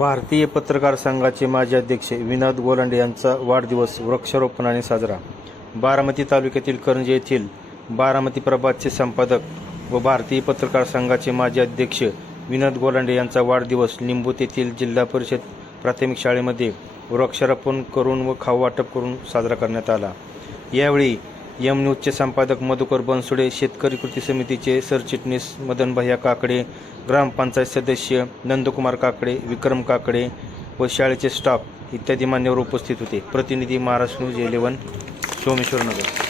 भारतीय पत्रकार संघाचे माजी अध्यक्ष विनोद गोलांडे यांचा वाढदिवस वृक्षारोपणाने साजरा. बारामती तालुक्यातील करंजे येथील बारामती प्रभातचे संपादक व भारतीय पत्रकार संघाचे माजी अध्यक्ष विनोद गोलांडे यांचा वाढदिवस लिंबूत येथील जिल्हा परिषद प्राथमिक शाळेमध्ये वृक्षारोपण करून व खाऊ वाटप करून साजरा करण्यात आला. यावेळी यम न्यूजचे संपादक मधुकर बनसुडे शेतकरी कृती समितीचे सरचिटणीस मदन भैया काकडे ग्रामपंचायत सदस्य नंदकुमार काकडे विक्रम काकडे व शाळेचे स्टाफ इत्यादी मान्यवर उपस्थित होते. प्रतिनिधी महाराष्ट्र न्यूज इलेवन सोमेश्वरनगर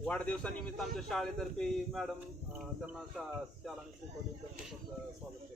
वाढदिवसानिमित्त आमच्या शाळेतर्फे मॅडम त्यांना शा- शाळांनी शिकवली तर स्वागत केलं.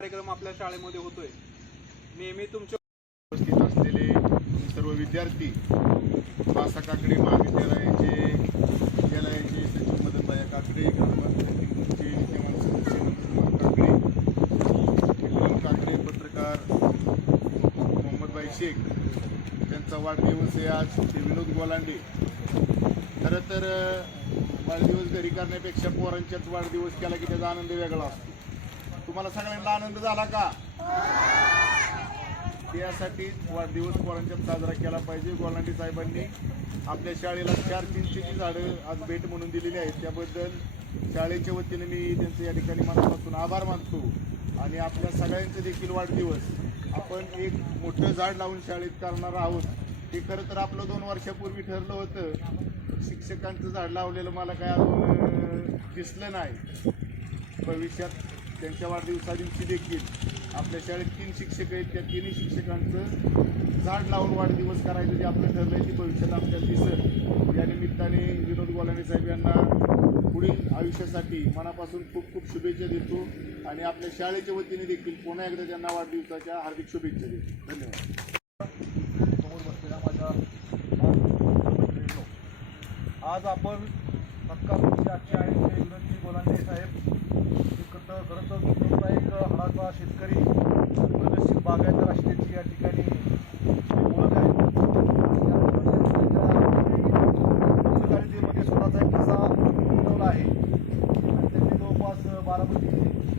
कार्यक्रम आपल्या शाळेमध्ये होतोय. नेहमी तुमच्या उपस्थित असलेले सर्व विद्यार्थी मासा काकडे महाविद्यालयाचे विद्यालयाचे सचिव मदनबाया काकडे ग्रामपंचायतीचे विद्यमान सदस्य नंदकुमार काकडे विक्रम काकडे पत्रकार मोहम्मदबाई शेख त्यांचा वाढदिवस आहे आज. ते विनोद गोलांडे. खरं तर वाढदिवस घरी करण्यापेक्षा पोरांच्याच वाढदिवस केला की त्याचा आनंद वेगळा असतो. तुम्हाला सगळ्यांना आनंद झाला का? त्यासाठी वाढदिवस पोरांच्यात साजरा केला पाहिजे. गोलांडी साहेबांनी आपल्या शाळेला चार चिंचेची झाडं आज भेट म्हणून दिलेली आहेत. त्याबद्दल शाळेच्या वतीने मी त्यांचे या ठिकाणी मनापासून आभार मानतो. आणि आपल्या सगळ्यांचे देखील वाढदिवस आपण एक मोठं झाड लावून शाळेत करणार आहोत. हे खरं तर आपलं दोन वर्षापूर्वी ठरलं होतं. शिक्षकांचं झाड लावलेलं मला काय अजून दिसलं नाही. भविष्यात त्यांच्या वाढदिवसा दिवशी देखील आपल्या शाळेत तीन शिक्षक आहेत. त्या तिन्ही शिक्षकांचं झाड लावून वाढदिवस करायचं जे आपलं आहे की भविष्यात आपल्याला दिसत या निमित्ताने विनोद गोलाने साहेब यांना पुढील आयुष्यासाठी मनापासून खूप खूप शुभेच्छा देतो आणि आपल्या शाळेच्या वतीने देखील पुन्हा एकदा त्यांना वाढदिवसाच्या हार्दिक शुभेच्छा देतो. धन्यवाद. आज आपण सत्कार आजचे आहे ते विनोदजी गोलांडे साहेब हे खरं खरं तर तुमचा एक हळाचा शेतकरी प्रदर्शित बागायत राष्ट्राची या ठिकाणी ओळख आहे या पत्रकारितेमध्ये स्वतःचा एक ठसा नोंदवला आहे. त्यांनी जवळपास बारामती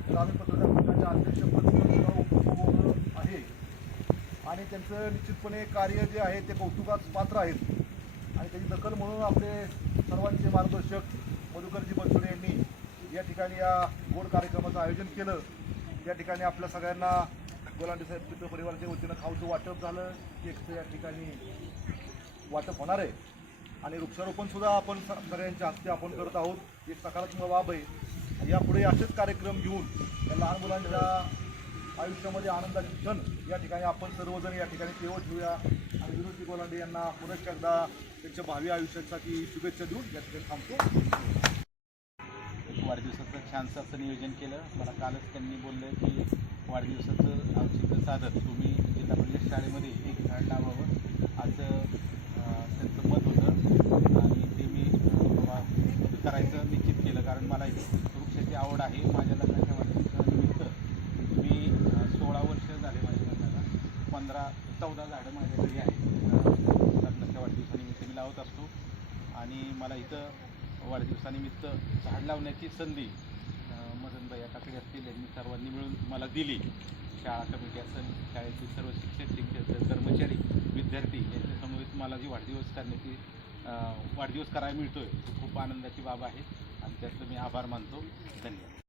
ग्रामीण पत्रकार संघाच्या अध्यक्षपद उपभोगलं आहे. आणि त्यांचं निश्चितपणे कार्य जे आहे ते कौतुकास पात्र आहेत. आणि त्याची दखल म्हणून आपले सर्वांचे मार्गदर्शक मधुकरजी बनसोडे यांनी या ठिकाणी या गोड कार्यक्रमाचं आयोजन केलं. या ठिकाणी आपल्या सगळ्यांना गोलांडे साहेब चित्र परिवाराच्या वतीनं खाऊचं वाटप झालं. केकचं या ठिकाणी वाटप होणार आहे. आणि वृक्षारोपणसुद्धा आपण सगळ्यांच्या हस्ते आपण करत आहोत. एक सकारात्मक बाब आहे. यापुढे असेच कार्यक्रम घेऊन या लहान मुलांच्या आयुष्यामध्ये आनंदाचे क्षण या ठिकाणी आपण सर्वजण या ठिकाणी केवळ ठेवूया. गोलांडे यांना पुनश्च एकदा त्यांच्या भावी आयुष्यासाठी शुभेच्छा देऊन या ठिकाणी थांबतो. वाढदिवसाचं छानसं असं नियोजन केलं. मला कालच त्यांनी बोललं की वाढदिवसाचं औचित्य साधत. तुम्ही जिल्हा परिषद शाळेमध्ये एक झाड लावावं. आज त्यांचं मत होतं. आणि ते मी बाबा करायचं निश्चित केलं. कारण मला ही वृक्षाची आवड आहे. माझ्या लग्नाच्या वाढदिवसानिमित्त मी सोळा वर्ष झाले माझ्या लग्नाला. पंधरा चौदा झाडं माझ्या घरी आहेत अं, लग्नाच्या वाढदिवसानिमित्त मी लावत असतो आणि मला इथं वाढदिवसानिमित्त झाड लावण्याची संधी अं, मदनबाई काकडे असतील यांनी सर्वांनी मिळून मला दिली. शाळा कमिटी असेल शाळेतील सर्व शिक्षक शिक्षक कर्मचारी विद्यार्थी यांच्यासमवेत मला जी वाढदिवस करण्याची वाढदिवस करायला मिळतोय खूप आनंदाची बाब आहे. आणि त्याचं मी आभार मानतो. धन्यवाद.